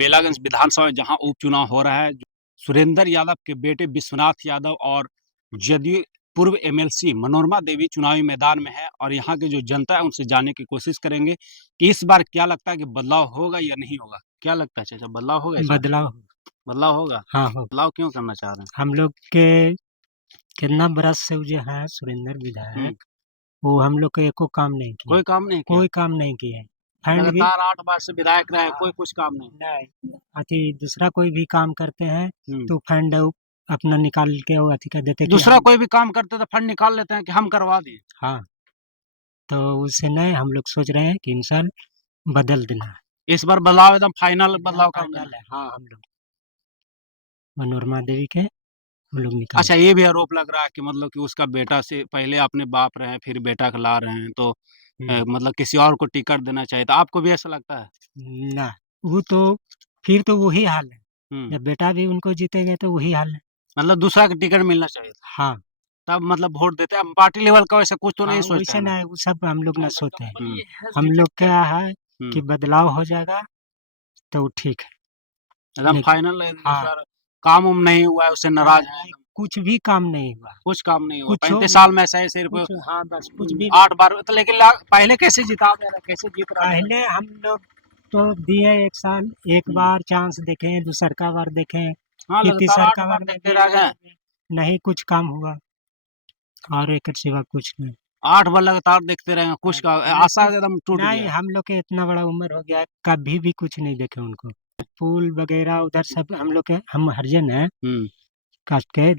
बेलागंज विधानसभा में जहां उपचुनाव हो रहा है। सुरेंद्र यादव के बेटे विश्वनाथ यादव और जदयू पूर्व एमएलसी मनोरमा देवी चुनावी मैदान में है और यहाँ की जो जनता है उनसे जानने की कोशिश करेंगे कि इस बार क्या लगता है कि बदलाव होगा या नहीं होगा। क्या लगता है चाचा, बदलाव होगा इस बार? बदलाव। बदलाव होगा। हाँ हो। बदलाव क्यों करना चाह रहे हैं? हम लोग के कितना बरस से जो है सुरेंद्र विधायक, वो हम लोग के एको काम नहीं किए। कोई काम नहीं किया। कोई काम नहीं किए। फंड भी लगातार 8 बार से विधायक रहे, कोई कुछ काम नहीं। नहीं। अति दूसरा कोई भी काम करते हैं हम्म। तो फंड अपना निकाल के वो अति कर देते कि दूसरा हम। कोई भी काम करते तो फंड निकाल लेते हैं कि हम करवा दिए। हाँ, तो उससे नहीं, हम लोग सोच रहे हैं कि इंसान बदल देना है। इस बार बदलाव एकदम फाइनल बदलाव कर देना फाइनल है। हाँ, हम लोग मनोरमा देवी के हम लोग निकाल। अच्छा, ये भी आरोप लग रहा है कि मतलब कि उसका बेटा से पहले अपने बाप रहे हैं फिर बेटा को ला रहे हैं, तो मतलब किसी और को टिकट देना चाहिए था। आपको भी ऐसा लगता है? ना, वो तो फिर तो वही हाल है। हम्म। जब बेटा भी उनको जीतेंगे तो वही हाल है। मतलब दूसरा का टिकट मिलना चाहिए था, हाँ। तब मतलब वोट देते हैं। पार्टी लेवल का वैसे कुछ तो हाँ, नहीं सोचते वैसे हैं ना? नहीं, वो सब हम लोग ना सोचते हैं। हम्म। हम लोग क्या है कि हम्म। बदलाव हो जाएगा तो ठीक है। एकदम लेकिन फाइनल है हाँ, सर। काम उम नहीं हुआ है, उससे नाराज है नहीं, एकदम। कुछ भी काम नहीं हुआ। कुछ काम नहीं हुआ कुछ 35 साल में, ऐसा ही सिर्फ कुछ हाँ, बस कुछ भी 8 बार तो। लेकिन पहले कैसे जिता दे रहा, कैसे जीत रहा था? पहले हम लोग तो दिए एक साल, एक बार चांस देखें, दूसरका बार देखें, हाँ, फिर लगातार 8 तीसरका बार बार में देखते भी रह गए। नहीं कुछ काम हुआ और एक सिवा कुछ नहीं। 8 बार लगातार देखते रहे, कुछ का नहीं आशा कुछ एकदम टूट नहीं, गया। हम लोग के इतना बड़ा उम्र हो गया है, कभी भी कुछ नहीं देखे उनको। पुल वगैरह उधर सब हम लोग के, हम हरिजन है हम्म। कास्ट के,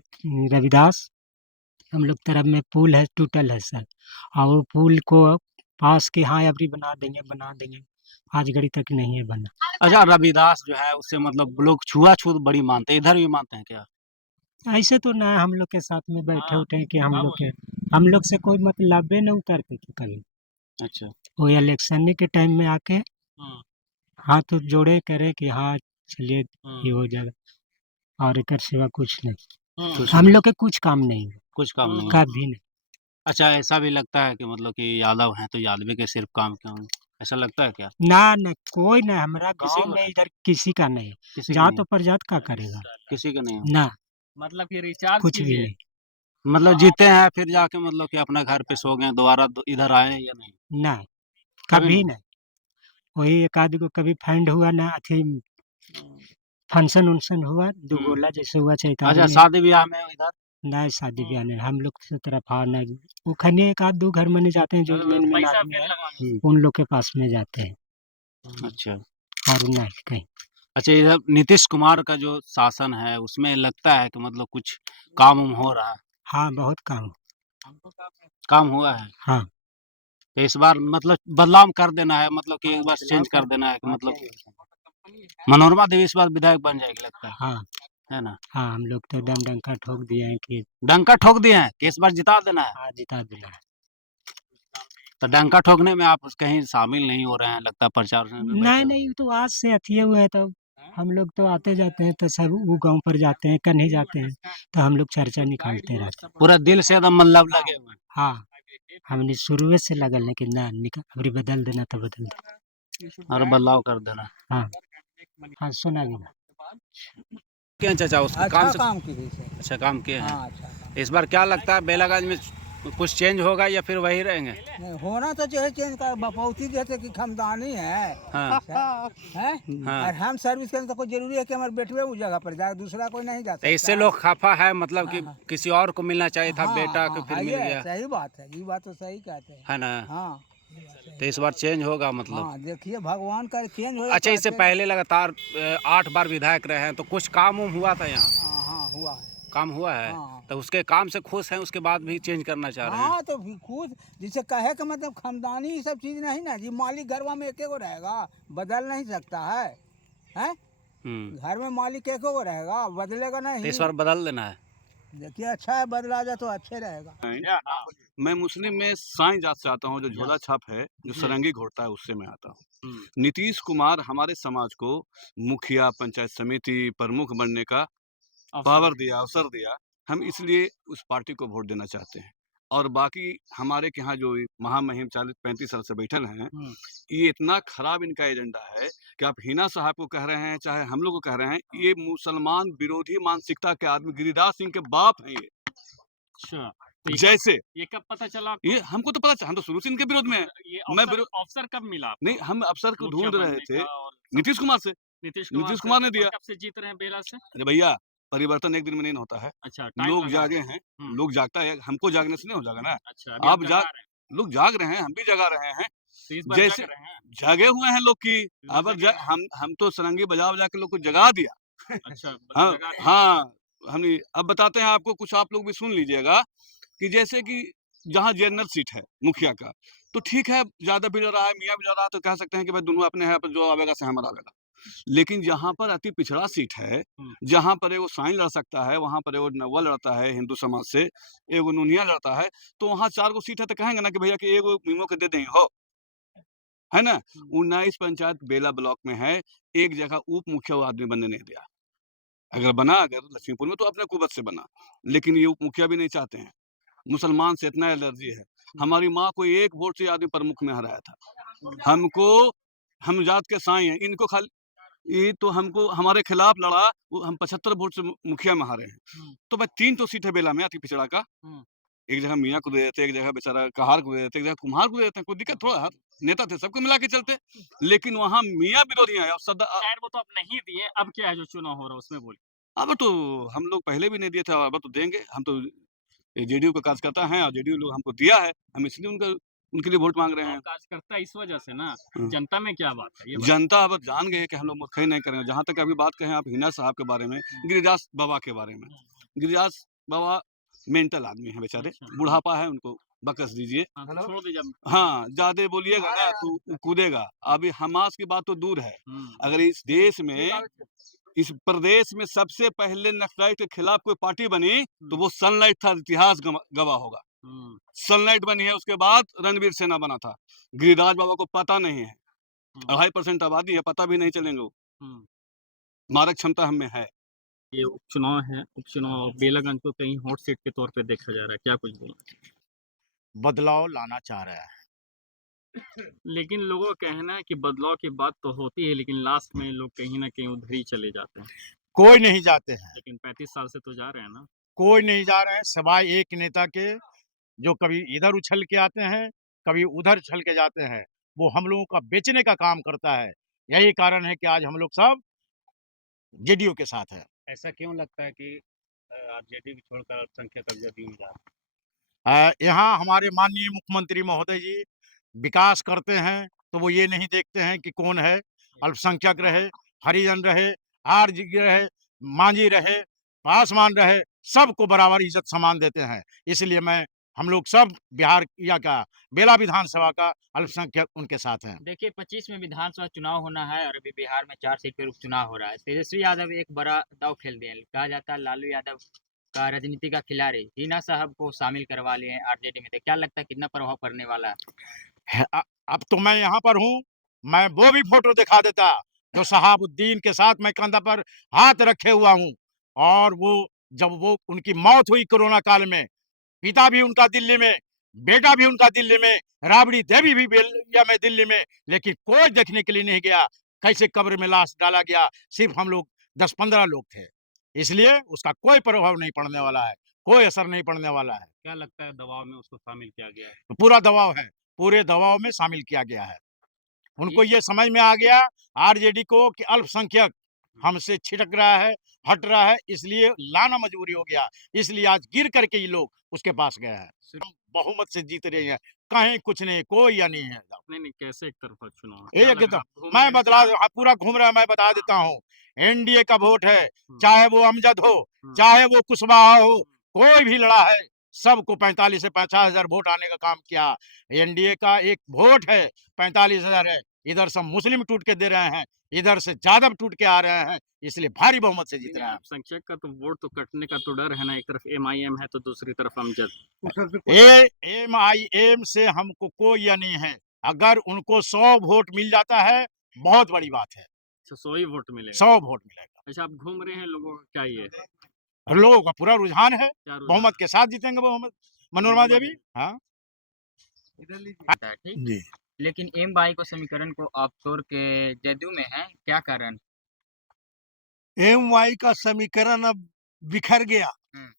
रविदास। हम लोग तरफ में पुल है, टूटल है सर, और वो पुल को पास के हाँ अभी बना देंगे बना देंगे, आज घड़ी तक नहीं है बना। अच्छा, रविदास जो है उससे मतलब लोग छुआछूत बड़ी मानते हैं, इधर भी मानते हैं क्या? ऐसे तो ना हम लोग के साथ में बैठे उठे कि हम लोग से कोई मतलब नहीं करते थे कभी। अच्छा। वो इलेक्शन के टाइम में आके हाथ तो जोड़े करे कि हाँ चलिए ये हो जाएगा, और एक सिवा कुछ नहीं। हम लोग के कुछ काम नहीं है, कुछ काम नहीं है। कभी नहीं। अच्छा, ऐसा भी लगता है कि मतलब कि यादव हैं तो यादव के सिर्फ काम क्यों हैं? ऐसा लगता है क्या? ना ना, कोई नहीं, हमारा किसी गांव को में इधर किसी का नहीं। किसी का जात नहीं तो है? प्रजात का करेगा किसी का नहीं है। ना, मतलब कि रिचार्ज कुछ भी नहीं। मतलब जीते हैं फिर जाके मतलब कि अपना घर पे सो गए, दोबारा इधर आए या नहीं? ना, कभी कभी नहीं। नहीं। वही एक आदमी को कभी फंड हुआ ना, अथी फंक्शन उंक्शन हुआ, दो गोला जैसे हुआ चैतारी अच्छा, में। शादी ब्याह में इधर नहीं, शादी ब्याह नहीं, हम लोग की तरफ हाँ नहीं। वो खने एक आध दो घर में नहीं जाते हैं, जो मेन मेन आदमी है उन लोग के पास में जाते हैं, अच्छा। और नहीं कहीं। अच्छा, इधर नीतीश कुमार का जो शासन है उसमें लगता है कि मतलब कुछ काम उम हो रहा है? हाँ, बहुत काम। काम हुआ है? हाँ, तो इस बार मतलब बदलाव कर देना है, मतलब कि एक बार बदलाव चेंज कर देना है कि हाँ, मतलब चाहिए। मनोरमा देवी इस बार विधायक बन जाएगी लगता हाँ है ना? हाँ, हम लोग तो दम डंका ठोक दिए हैं कि डंका ठोक दिए हैं कि इस बार जिता देना है। हाँ जिता देना है। तो डंका ठोकने में आप कहीं शामिल नहीं हो रहे हैं लगता है, प्रचार में बैठे नहीं हो। नहीं, वो तो आज से अथिये हुए हैं, तो हम लोग तो आते जाते हैं, तो सब वो गांव पर जाते हैं, कन्हे जाते हैं, तो हम लोग चर्चा निकालते रहते हैं। पूरा दिल से एकदम मतलब लगे हुए हैं। हाँ, हमने शुरू से लगल है कि ना निकाल, अभी बदल देना तो बदल देना। और बदलाव कर देना। हाँ हाँ, सुना भी ना। क्या चाचा उसको अच्छा काम से काम की से। अच्छा काम किए हैं। हाँ, अच्छा काम। इस बार क्या लगता है बेलागंज में कुछ चेंज होगा या फिर वही रहेंगे? नहीं होना तो चाहिए चेंज का, बपौती जैसे कि खमदानी है। हाँ। हैं? हाँ। और हम सर्विस करने तो कोई जरूरी है कि हमारे बेटवे उस जगह पर जाए, दूसरा कोई नहीं जा तो सकता। इससे लोग खफा है मतलब कि हाँ। किसी और को मिलना चाहिए था, हाँ, बेटा को हाँ, फिर हाँ, मिल ये गया सही बात है, ये बात तो सही कहते हैं। है ना? हाँ, ये बात सही तो इस बार चेंज होगा मतलब। हाँ, देखिए भगवान का चेंज हो। अच्छा, इससे पहले लगातार 8 बार विधायक रहे हैं, तो कुछ काम उम हुआ था यहाँ? हाँ हाँ, हुआ है। काम हुआ है? हाँ। तो उसके काम से खुश हैं, उसके बाद भी चेंज करना चाह रहे हैं? हाँ, तो भी खुद जिसे कहे का मतलब खानदानी ये सब चीज नहीं ना जी, मालिक घरवा में एक रहेगा, बदल नहीं सकता है। हैं? घर में मालिक एक रहेगा, बदलेगा तो नहीं। इस बार बदल देना है। देखिए अच्छा है, बदला जाए तो अच्छे रहेगा। मैं मुस्लिम में साईं जात से आता हूँ, जो झोला छाप है, जो सरंगी घोड़ता है, उससे मैं आता हूँ। नीतीश कुमार हमारे समाज को मुखिया, पंचायत समिति प्रमुख बनने का पावर दिया, अवसर दिया। हम इसलिए उस पार्टी को वोट देना चाहते हैं। और बाकी हमारे के यहाँ जो महामहिम 40-35 साल से बैठल हैं, ये इतना खराब इनका एजेंडा है कि आप हिना साहब को कह रहे हैं, चाहे हम लोग को कह रहे हैं, ये मुसलमान विरोधी मानसिकता के आदमी गिरिराज सिंह के बाप हैं ये। अच्छा, तो जैसे ये कब पता चला आपको? ये हमको तो पता चला, हम तो शुरू से इनके विरोध में हैं। ये मैं अवसर विरोध अवसर कब मिला आपको? नहीं, हम अफसर को मुखिया ढूँढ रहे बनने थे का और नीतीश कुमार से। नीतीश नीतीश से? कुमार ने और दिया। कब से जीत रहे हैं बेला से? अरे भैया, परिवर्तन एक दिन में नहीं होता है। अच्छा, टाइम लोग लगा जागे है। हैं, हुँ। लोग जागता है, हमको जागने से नहीं हो जाएगा ना। अच्छा, अभी आप आप जगा जाग रहे हैं, लोग जाग रहे हैं, हम भी जगा रहे हैं। तो इस बार जैसे जग रहे हैं? जागे हुए हैं लोग की, इस बार अब जगे हैं? हम तो सरंगी बजा-बजा के लोग को जगा दिया। अच्छा, हाँ, जगा दिए। हाँ, हमने अब बताते हैं आपको, कुछ आप लोग भी सुन लीजिएगा कि जैसे कि जहाँ जनरल सीट है मुखिया का, तो ठीक है, ज़्यादा भी लड़ रहा है, मियाँ भी लड़ रहा है, तो कह सकते हैं कि भाई दोनों अपने हैं, पर जो आवेगा से हमारा आवेगा। लेकिन जहाँ पर अति पिछड़ा सीट है, हुँ। जहाँ पर एगो साईं लड़ सकता है, वहाँ पर एगो नौवा लड़ता है हिंदू समाज से, एगो नूनिया लड़ता है, तो वहाँ 4 गो सीट है तो कहेंगे ना कि भैया कि एगो मीमो के दे दें हो, है ना? 19 पंचायत बेला ब्लॉक में है, एक जगह उप मुखिया वो आदमी बनने नहीं दिया। अगर लक्ष्मीपुर में तो अपने कुवत से बना, लेकिन ये उप मुखिया भी नहीं चाहते हैं। मुसलमान से इतना एलर्जी है। हमारी माँ को 1 वोट से आदमी प्रमुख में हराया था। हमको हम जात के साईं हैं, इनको खाली ये तो हमको हमारे खिलाफ लड़ा, वो हम 75 वोट से मुखिया में हारे हैं। तो भाई 3 तो सीट है बेला में अति पिछड़ा का। एक जगह मियाँ को दे देते, एक जगह बेचारा कहार को दे देते, एक जगह कुम्हार को दे देते हैं, कोई दिक्कत थोड़ा है। नेता थे, सबको मिला के चलते। लेकिन वहाँ मियाँ विरोधी हैं और खैर वो तो अब नहीं दिए, अब क्या है जो चुनाव हो रहा है उसमें बोलिए? अब तो हम लोग पहले भी नहीं दिए थे, अब तो देंगे। हम तो जेडीयू का कार्यकर्ता हैं और जेडीयू लोग हमको दिया है, हम इसलिए उनके लिए वोट माँग रहे तो हैं। आप कार्यकर्ता इस वजह से ना, हाँ। जनता में क्या बात है? ये बताइए। जनता अब जान गई है कि हम लोग मूर्खई नहीं करेंगे। जहाँ तक अभी बात कहें आप हिना साहब के बारे में, गिरिराज बाबा के बारे में। गिरिराज बाबा मेंटल आदमी हैं बेचारे, अच्छा। बुढ़ापा है, उनको बकस दीजिए। हाँ, तो छोड़ दीजिए अब। हाँ, ज़्यादा बोलिएगा ना तो वो कूदेगा। अभी हमास की बात तो दूर है। अगर इस देश में, इस प्रदेश में सबसे पहले नक्सलाइट के खिलाफ कोई पार्टी बनी, तो वो सनलाइट था, इतिहास गवाह होगा। सनलाइट बनी है, उसके बाद रणवीर सेना बना था। गिरिराज बाबा को पता नहीं है। 2.5% आबादी है, पता भी नहीं चलेंगे वो। मारक क्षमता हम में है। ये उपचुनाव है, उपचुनाव बेलागंज को कहीं हॉट सीट के तौर पे देखा जा रहा है, क्या कुछ बोलना? बदलाव लाना चाह रहा है। लेकिन लोगों का कहना है कि बदलाव की बात तो होती है, लेकिन लास्ट में लोग कहीं न कहीं उधर ही चले जाते हैं। कोई नहीं जाते हैं, लेकिन 35 साल से तो जा रहे हैं ना? कोई नहीं जा रहे हैं, सिवाय एक नेता के, जो कभी इधर उछल के आते हैं, कभी उधर उछल के जाते हैं। वो हम लोगों का बेचने का काम करता है। यही कारण है कि आज हम लोग सब जेडीयू के साथ हैं। ऐसा क्यों लगता है कि आप जेडीयू को छोड़कर अल्पसंख्यक अब जदयू में जा रहे हैं? यहाँ हमारे माननीय मुख्यमंत्री महोदय जी विकास करते हैं, तो वो ये नहीं देखते हैं कि कौन है, अल्पसंख्यक रहे, हरिजन रहे, आरजी रहे, मांझी रहे, पासवान रहे, सबको बराबर इज्जत समान देते हैं। इसलिए हम लोग सब बिहार या का बेला विधानसभा का अल्पसंख्यक उनके साथ हैं। देखिए 25 में विधानसभा चुनाव होना है और अभी बिहार में 4 सीट पर उपचुनाव हो रहा है। तेजस्वी यादव एक बड़ा दांव खेल दिए हैं। कहा जाता है लालू यादव का राजनीति का खिलाड़ी हिना साहब को शामिल करवा लिए हैं आरजेडी में। तो क्या लगता है कितना प्रभाव पड़ने वाला है? अब तो मैं यहाँ पर हूँ, मैं वो भी फोटो दिखा देता जो शहाबुद्दीन के साथ मैं कंधा पर हाथ रखे हुआ हूँ। और वो जब वो उनकी मौत हुई कोरोना काल में, पिता भी उनका दिल्ली में, बेटा भी उनका दिल्ली में, राबड़ी देवी भी बेलिया में दिल्ली में, लेकिन कोई देखने के लिए नहीं गया कैसे कब्र में लाश डाला गया। सिर्फ हम लोग 10-15 लोग थे, इसलिए उसका कोई प्रभाव नहीं पड़ने वाला है, कोई असर नहीं पड़ने वाला है। क्या लगता है दबाव में उसको शामिल किया गया है? तो पूरा दबाव है, पूरे दबाव में शामिल किया गया है। उनको ये समझ में आ गया आरजेडी को कि अल्पसंख्यक हमसे छिटक रहा है, हट रहा है, इसलिए लाना मजबूरी हो गया। इसलिए आज गिर करके ये लोग उसके पास गए हैं। बहुमत से जीत रहे हैं, कहीं कुछ नहीं, कोई या नहीं है। नहीं, कैसे एक तरफा चुनाव? ये क्या लग एकदम रहा है? घूम मैं रहे हैं बदला क्या? पूरा घूम रहा है, मैं बता देता हूँ। एनडीए का वोट है, चाहे वो अमजद हो, चाहे वो कुशवाहा हो, कोई भी लड़ा है, सबको 45 से 50,000 वोट आने का काम किया। एनडीए का एक वोट है, 45,000 है। इधर सब मुस्लिम टूट के दे रहे हैं, इधर से यादव टूट के आ रहे हैं, इसलिए भारी बहुमत से जीत रहे हैं। अल्पसंख्यक का तो वोट तो कटने का तो डर है ना, एक तरफ एमआईएम है तो दूसरी तरफ अमजद। एमआईएम से हमको कोई या नहीं है। अगर उनको 100 वोट मिल जाता है, बहुत बड़ी बात है। 100 ही वोट मिलेगा? 100 वोट मिलेगा। अच्छा, आप घूम रहे हैं, लोगों का क्या ये है? लोगों का पूरा रुझान है, क्या रुझान? बहुमत के साथ जीतेंगे। बहुमत मनोरमा देवी। हाँ होता है, ठीक। जी। लेकिन एम बाई को समीकरण को आप तोड़ के जदयू में है, क्या कारण? एम वाई का समीकरण अब बिखर गया। हम्म।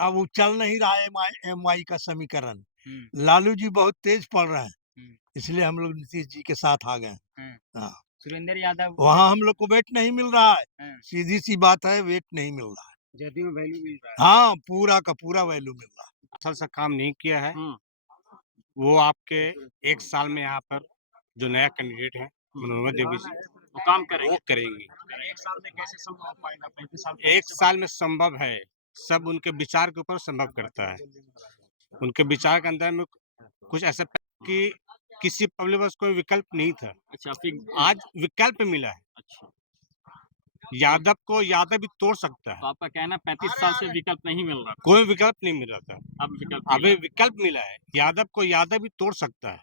अब वो चल नहीं रहा है एम वाई का समीकरण। हम्म। लालू जी बहुत तेज पढ़ रहे हैं, हम्म। इसलिए हम लोग नीतीश जी के साथ आ गए। हम्म। हाँ, सुरेंद्र यादव वहाँ हम लोग को वेट नहीं मिल रहा है, हम्म। सीधी सी बात है, वेट नहीं मिल रहा है। जदयू में वैल्यू मिल रहा है, हाँ, पूरा का पूरा वैल्यू मिल रहा है। अच्छा सा काम नहीं किया है। वो आपके 1 साल में यहाँ पर जो नया कैंडिडेट है मनोरमा देवी जी, वो काम करेंगे, वो करेंगे। 1 साल में कैसे संभव हो पाएगा? 35 साल 1 साल में संभव है, सब उनके विचार के ऊपर संभव करता है। उनके विचार के अंदर में कुछ ऐसा कि किसी पब्लिक बस कोई विकल्प नहीं था। अच्छा, फिर आज विकल्प मिला है। अच्छा, यादव को यादव भी तोड़ सकता है। तो आपका कहना 35 साल से विकल्प नहीं मिल रहा, कोई विकल्प नहीं मिल रहा था, अब विकल्प, अभी विकल्प मिला है, यादव को यादव भी तोड़ सकता है।